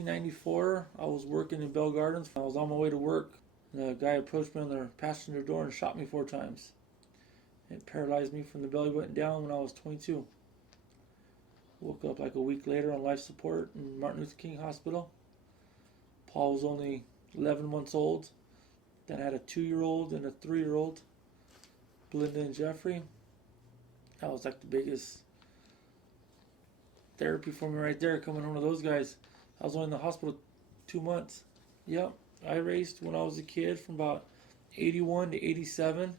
1994, I was working in Bell Gardens. I was on my way to work. The guy approached me on the passenger door and shot me 4 times. It paralyzed me from the belly button down when I was 22. Woke up like a week later on life support in Martin Luther King Hospital. Paul was only 11 months old. Then I had a 2-year-old and a 3-year-old, Belinda and Jeffrey. That was like the biggest therapy for me right there, coming home to those guys. I was only in the hospital 2 months. Yep, I raced when I was a kid from about 81 to 87.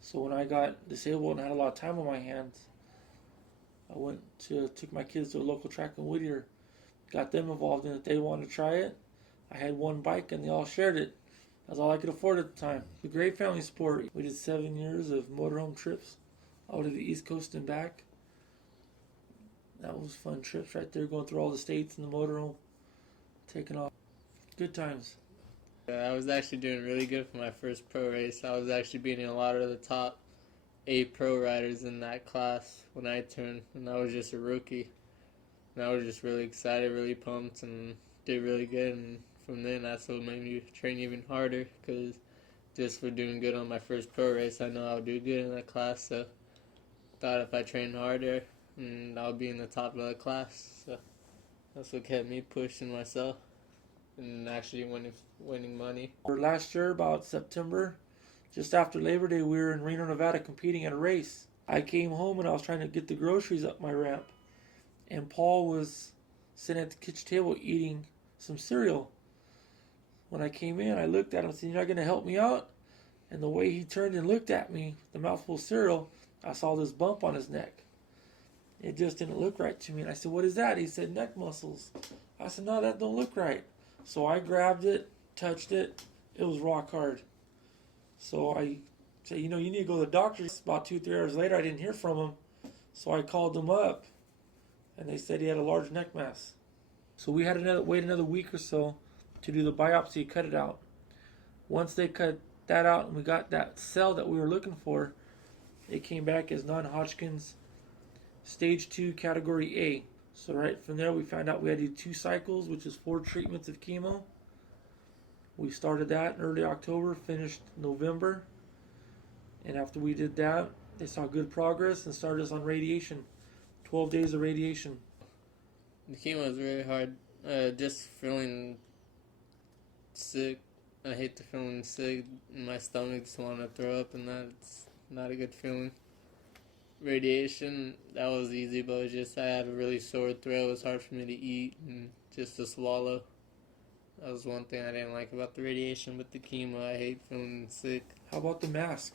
So when I got disabled and had a lot of time on my hands, I took my kids to a local track in Whittier, got them involved in it. They wanted to try it. I had one bike and they all shared it. That's all I could afford at the time. A great family sport. We did 7 years of motorhome trips out to the East Coast and back. That was fun trips right there, going through all the states in the motorhome, taking off. Good times. I was actually doing really good for my first pro race. I was actually beating a lot of the top 8 pro riders in that class when I turned, and I was just a rookie. And I was just really excited, really pumped, and did really good. And from then, that's what made me train even harder, because just for doing good on my first pro race, I know I would do good in that class. So I thought if I trained harder, I'll be in the top of the class. So that's what kept me pushing myself and actually winning money. Last year, about September, just after Labor Day, we were in Reno, Nevada competing at a race. I came home and I was trying to get the groceries up my ramp. And Paul was sitting at the kitchen table eating some cereal. When I came in, I looked at him and said, "You're not going to help me out?" And the way he turned and looked at me, the mouthful of cereal, I saw this bump on his neck. It just didn't look right to me. And I said, "What is that?" He said, "Neck muscles." I said, "No, that don't look right." So I grabbed it, touched it. It was rock hard. So I said, "You need to go to the doctor." About 2-3 hours later, I didn't hear from him. So I called them up, and they said he had a large neck mass. So we had to wait another week or so to do the biopsy, cut it out. Once they cut that out and we got that cell that we were looking for, it came back as non-Hodgkin's stage 2 category A. So right from there we found out we had to do 2 cycles, which is 4 treatments of chemo. We started that in early October, finished November. And after we did that, they saw good progress and started us on radiation. 12 days of radiation. The chemo was really hard. Just feeling sick. I hate the feeling sick. My stomach just wanted to throw up, and that's not a good feeling. Radiation, that was easy, but it was just I had a really sore throat. It was hard for me to eat and just to swallow. That was one thing I didn't like about the radiation. With the chemo, I hate feeling sick. How about the mask?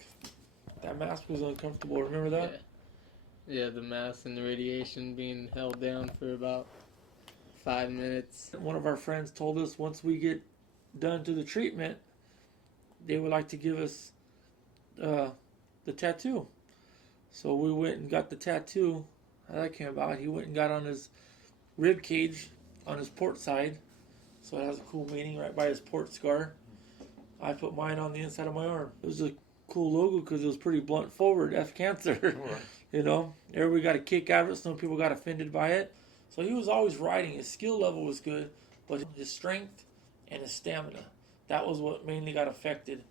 That mask was uncomfortable. Remember that? Yeah, the mask and the radiation being held down for about 5 minutes. One of our friends told us once we get done to the treatment, they would like to give us the tattoo. So we went and got the tattoo. How that came about, he went and got on his rib cage on his port side. So it has a cool meaning right by his port scar. I put mine on the inside of my arm. It was a cool logo because it was pretty blunt forward, F cancer. Everybody got a kick out of it. Some people got offended by it. So he was always riding. His skill level was good, but his strength and his stamina, that was what mainly got affected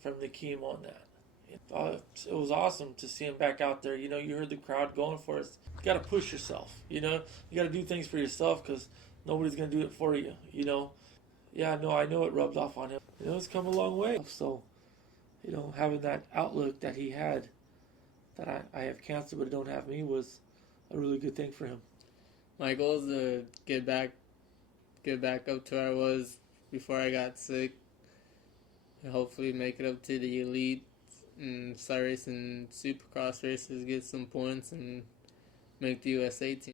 from the chemo and that. It was awesome to see him back out there. You heard the crowd going for it. You got to push yourself. You got to do things for yourself because nobody's going to do it for you. Yeah, no, I know it rubbed off on him. It's come a long way. So, having that outlook that he had, that I have cancer but don't have me, was a really good thing for him. My goal is to get back up to where I was before I got sick, and hopefully make it up to the elite and start racing supercross races, get some points, and make the USA team.